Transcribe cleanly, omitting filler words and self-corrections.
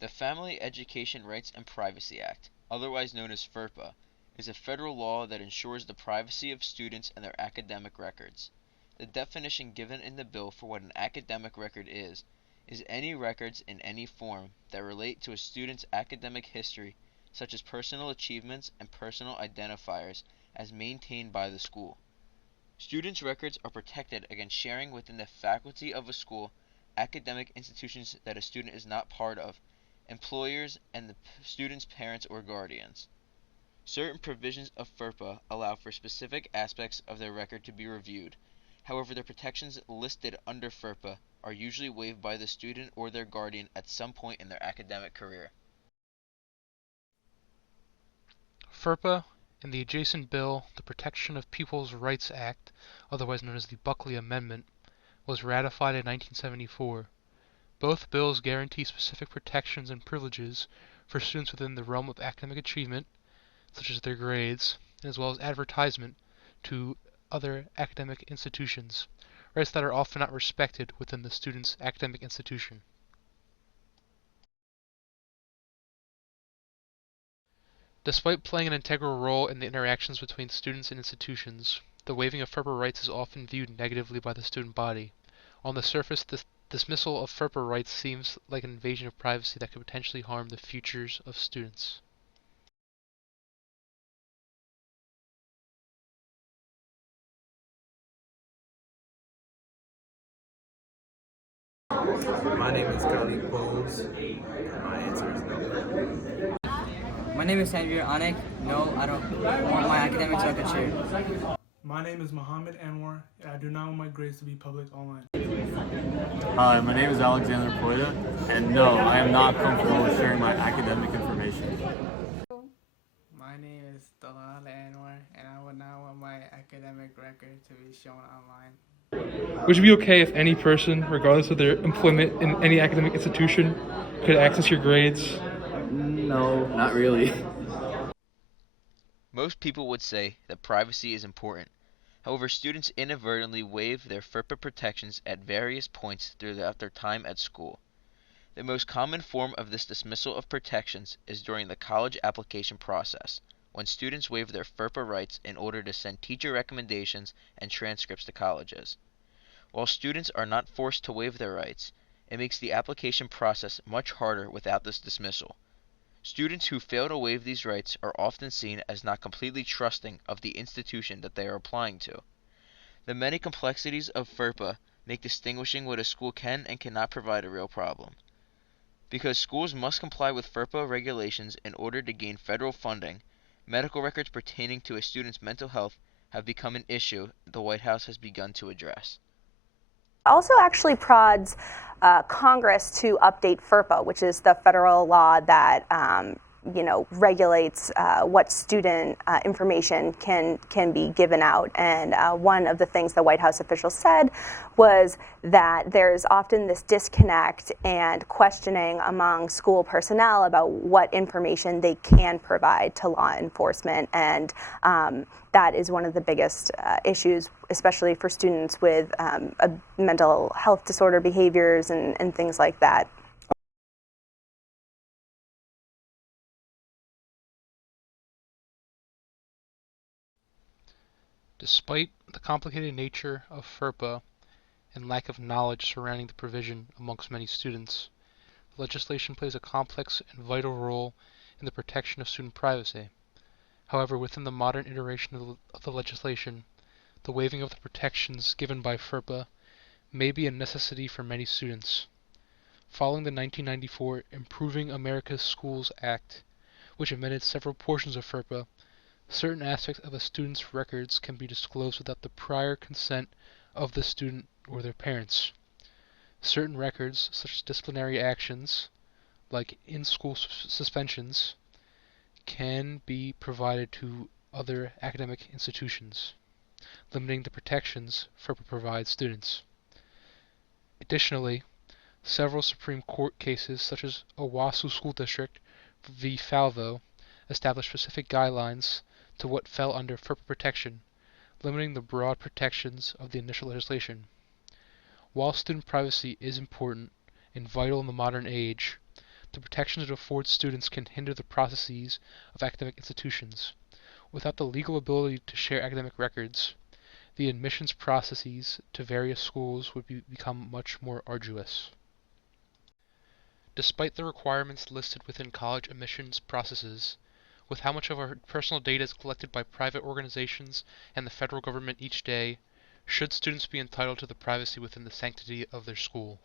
The Family Education Rights and Privacy Act, otherwise known as FERPA, is a federal law that ensures the privacy of students and their academic records. The definition given in the bill for what an academic record is any records in any form that relate to a student's academic history, such as personal achievements and personal identifiers, as maintained by the school. Students' records are protected against sharing within the faculty of a school, academic institutions that a student is not part of, employers, and the student's parents or guardians. Certain provisions of FERPA allow for specific aspects of their record to be reviewed. However, the protections listed under FERPA are usually waived by the student or their guardian at some point in their academic career. FERPA and the adjacent bill, the Protection of People's Rights Act, otherwise known as the Buckley Amendment, was ratified in 1974. Both bills guarantee specific protections and privileges for students within the realm of academic achievement, such as their grades, as well as advertisement to other academic institutions, rights that are often not respected within the student's academic institution. Despite playing an integral role in the interactions between students and institutions, the waiving of FERPA rights is often viewed negatively by the student body. On the surface, this dismissal of FERPA rights seems like an invasion of privacy that could potentially harm the futures of students. My name is Kali Pose, and my answer is no. My name is Tanvir Anik. No, I don't want my academics record shared. My name is Mohammed Anwar, and I do not want my grades to be public online. Hi, my name is Alexander Poida, and no, I am not comfortable with sharing my academic information. My name is Dalal Anwar, and I would not want my academic record to be shown online. Would it be okay if any person, regardless of their employment in any academic institution, could access your grades? No, not really. Most people would say that privacy is important. However, students inadvertently waive their FERPA protections at various points throughout their time at school. The most common form of this dismissal of protections is during the college application process, when students waive their FERPA rights in order to send teacher recommendations and transcripts to colleges. While students are not forced to waive their rights, it makes the application process much harder without this dismissal. Students who fail to waive these rights are often seen as not completely trusting of the institution that they are applying to. The many complexities of FERPA make distinguishing what a school can and cannot provide a real problem. Because schools must comply with FERPA regulations in order to gain federal funding, medical records pertaining to a student's mental health have become an issue the White House has begun to address. Also actually prods Congress to update FERPA, which is the federal law that regulates what student information can be given out. And one of the things the White House officials said was that there's often this disconnect and questioning among school personnel about what information they can provide to law enforcement. And that is one of the biggest issues, especially for students with mental health disorder behaviors and things like that. Despite the complicated nature of FERPA and lack of knowledge surrounding the provision amongst many students, legislation plays a complex and vital role in the protection of student privacy. However, within the modern iteration of the legislation, the waiving of the protections given by FERPA may be a necessity for many students. Following the 1994 Improving America's Schools Act, which amended several portions of FERPA, certain aspects of a student's records can be disclosed without the prior consent of the student or their parents. Certain records, such as disciplinary actions, like in-school suspensions, can be provided to other academic institutions, limiting the protections FERPA provides students. Additionally, several Supreme Court cases, such as Owasso School District v. Falvo, established specific guidelines to what fell under FERPA protection, limiting the broad protections of the initial legislation. While student privacy is important and vital in the modern age, The protections it affords students can hinder the processes of academic institutions. Without the legal ability to share academic records, the admissions processes to various schools would become much more arduous. Despite the requirements listed within college admissions processes, with how much of our personal data is collected by private organizations and the federal government each day, should students be entitled to the privacy within the sanctity of their school?